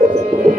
Amén.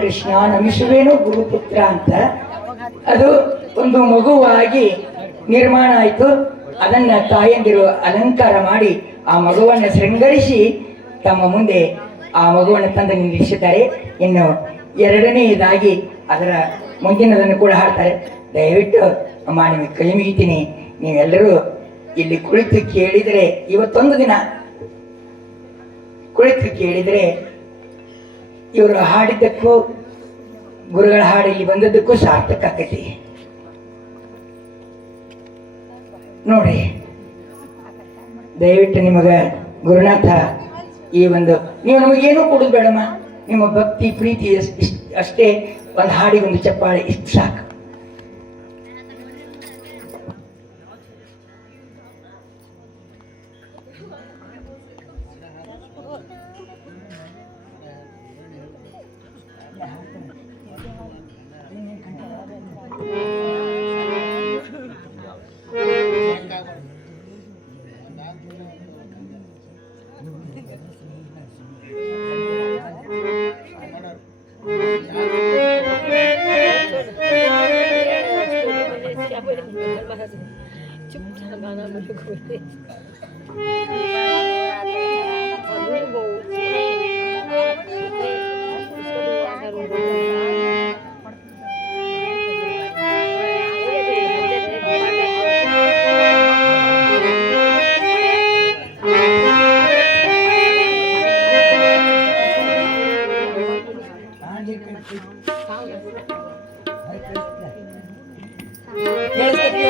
Ramakrishna ನಮಿಸುವೇನು ಗುರುಪುತ್ರ ಅಂತ. ಅದು ಒಂದು ಮಗುವಾಗಿ ನಿರ್ಮಾಣ ಆಯಿತು. ಅದನ್ನ ತಾಯಂದಿರು ಅಲಂಕಾರ ಮಾಡಿ ಆ ಮಗುವನ್ನು ಶೃಂಗರಿಸಿ ತಮ್ಮ ಮುಂದೆ ಆ ಮಗುವನ್ನು ತಂದು ನಿಲ್ಲಿಸಿದ್ದಾರೆ. ಇನ್ನು ಎರಡನೆಯದಾಗಿ ಅದರ ಮುಂದಿನದನ್ನು ಕೂಡ ಹಾಡ್ತಾರೆ. ದಯವಿಟ್ಟು ಅಮ್ಮ, ನಿಮಗೆ ಕೈ ಮುಗಿತೀನಿ. ನೀವೆಲ್ಲರೂ ಇಲ್ಲಿ ಕುಳಿತು ಕೇಳಿದರೆ ಇವತ್ತೊಂದು ದಿನ ಕುಳಿತು ಕೇಳಿದರೆ ಇವರು ಹಾಡಿದ್ದಕ್ಕೂ ಗುರುಗಳ ಹಾಡು ಇಲ್ಲಿ ಬಂದದ್ದಕ್ಕೂ ಸಾರ್ಥಕ ಆಕೈತಿ. ನೋಡಿ, ದಯವಿಟ್ಟು ನಿಮಗ ಗುರುನಾಥ, ಈ ಒಂದು, ನೀವು ನಮಗೇನು ಕೊಡೋದು ಬೇಡಮ್ಮ. ನಿಮ್ಮ ಭಕ್ತಿ, ಪ್ರೀತಿ ಅಷ್ಟೇ ಒಂದು ಹಾಡಿಗೆ ಒಂದು ಚಪ್ಪಾಳೆ, ಇಷ್ಟು ಸಾಕು. 죽고 있는 얼마나 죽사만 하면 죽고 있는 ಕೇಳಿಸ್ತೈತಿ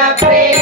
minha.